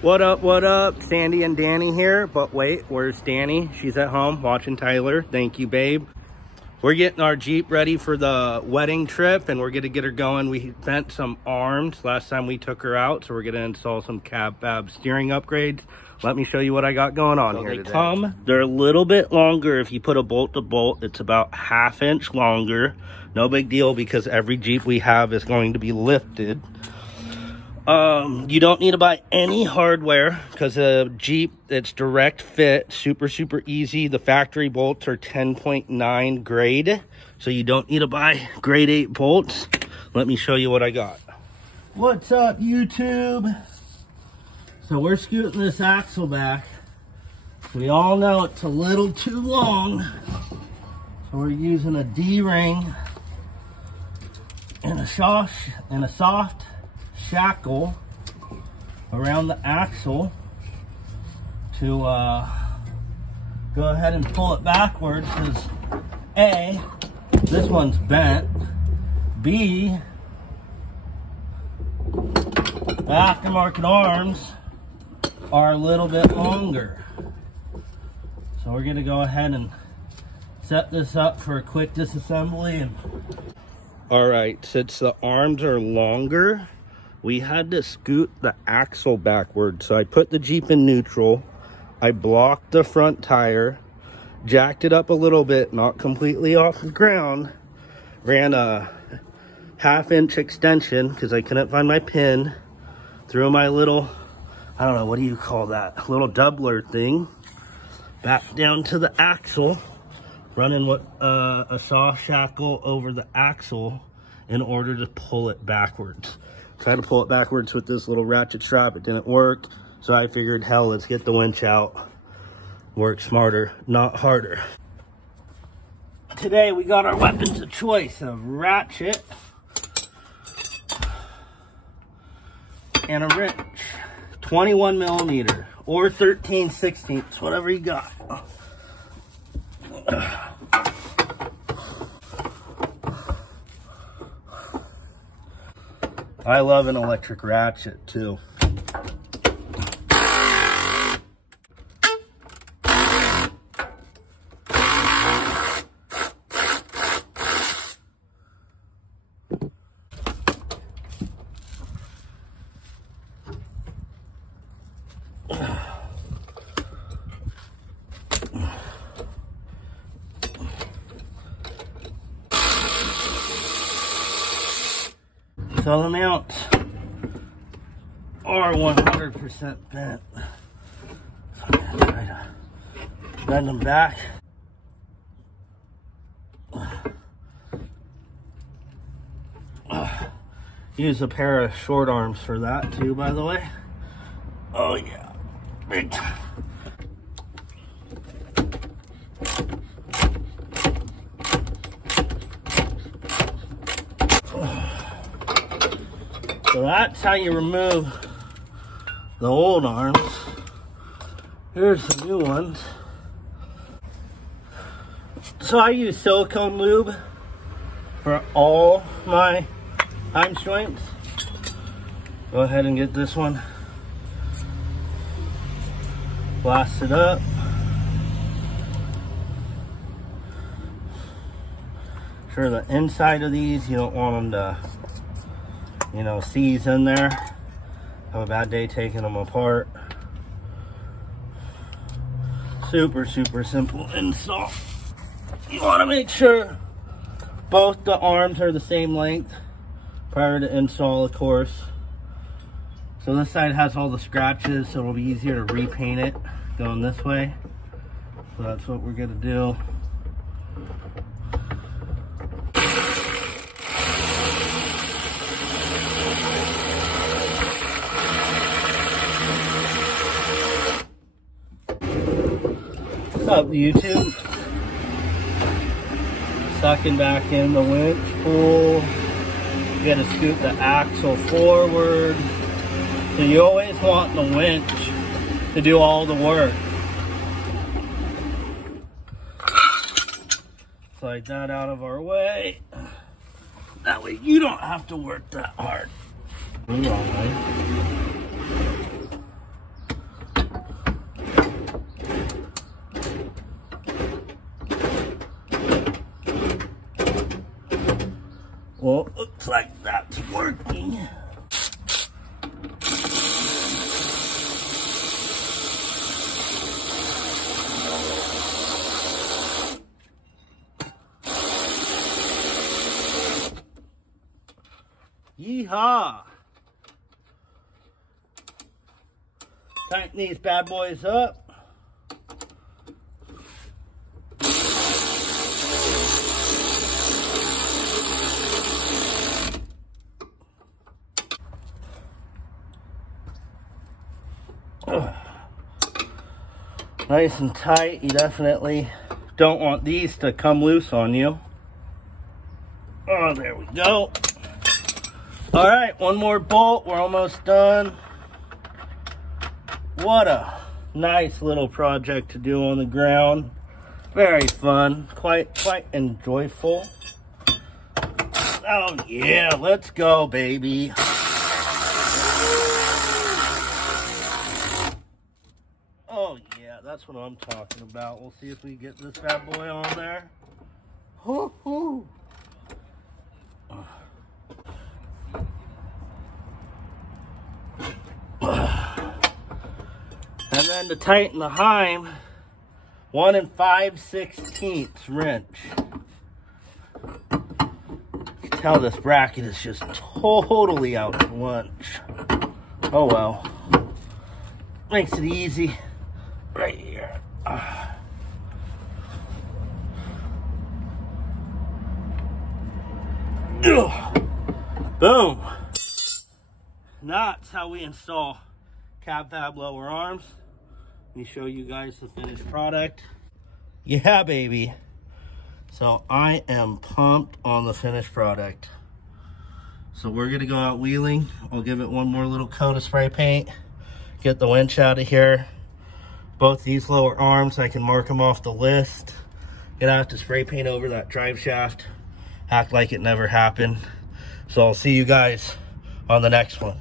What up? Sandy and Danny here. But wait, where's Danny? She's at home watching Tyler. Thank you, babe. We're getting our Jeep ready for the wedding trip, and we're gonna get her going. We bent some arms last time we took her out, so we're gonna install some Cavfab steering upgrades. Let me show you what I got going on here today. They're a little bit longer. If you put a bolt to bolt, it's about 1/2 inch longer. No big deal, because every Jeep we have is going to be lifted. You don't need to buy any hardware, because a Jeep, it's direct fit, super easy. The factory bolts are 10.9 grade, so you don't need to buy grade 8 bolts. Let me show you what I got. What's up, YouTube? So we're scooting this axle back. We all know it's a little too long, so we're using a D-ring and a soft shackle around the axle to go ahead and pull it backwards, because A, this one's bent, B, the aftermarket arms are a little bit longer. So we're gonna go ahead and set this up for a quick disassembly. And all right, since the arms are longer, we had to scoot the axle backwards. So I put the Jeep in neutral, I blocked the front tire, jacked it up a little bit, not completely off the ground, ran a 1/2 inch extension because I couldn't find my pin, threw my little, I don't know, what do you call that, little doubler thing, back down to the axle, running what a saw shackle over the axle in order to pull it backwards. Tried to pull it backwards with this little ratchet strap. It didn't work, so I figured, hell, let's get the winch out. Work smarter, not harder. Today we got our weapons of choice: a ratchet and a wrench. 21 millimeter or 13/16, whatever you got. I love an electric ratchet too. So the mounts are 100% bent. So I'm gonna try to bend them back. Use a pair of short arms for that too, by the way. Oh yeah, big time. So that's how you remove the old arms. Here's the new ones. So I use silicone lube for all my Heim joints. Go ahead and get this one blasted up. Sure, the inside of these, you don't want them to, you know, seize in there. Have a bad day taking them apart. Super simple install. You want to make sure both the arms are the same length prior to install, of course. So this side has all the scratches, so it'll be easier to repaint it going this way. So that's what we're gonna do. What's up, YouTube? Sucking back in the winch pull. You gotta scoot the axle forward. So you always want the winch to do all the work. Slide that out of our way. That way you don't have to work that hard. Wrong way. Yeehaw! Tighten these bad boys up. Nice and tight. You definitely don't want these to come loose on you. Oh, there we go. All right, one more bolt. We're almost done. What a nice little project to do on the ground. Very fun, quite enjoyable. Oh yeah, let's go, baby. Oh yeah, that's what I'm talking about. We'll see if we get this bad boy on there. Hoo hoo. And then to tighten the heim, 1 5/16 wrench. You can tell this bracket is just totally out to lunch. Oh well. Makes it easy right here. Boom. And that's how we install Cavfab lower arms. Let me show you guys the finished product. Yeah, baby. So I am pumped on the finished product. So we're gonna go out wheeling. I'll give it one more little coat of spray paint. Get the winch out of here. Both these lower arms, I can mark them off the list. Gonna have to spray paint over that drive shaft. Act like it never happened. So I'll see you guys on the next one.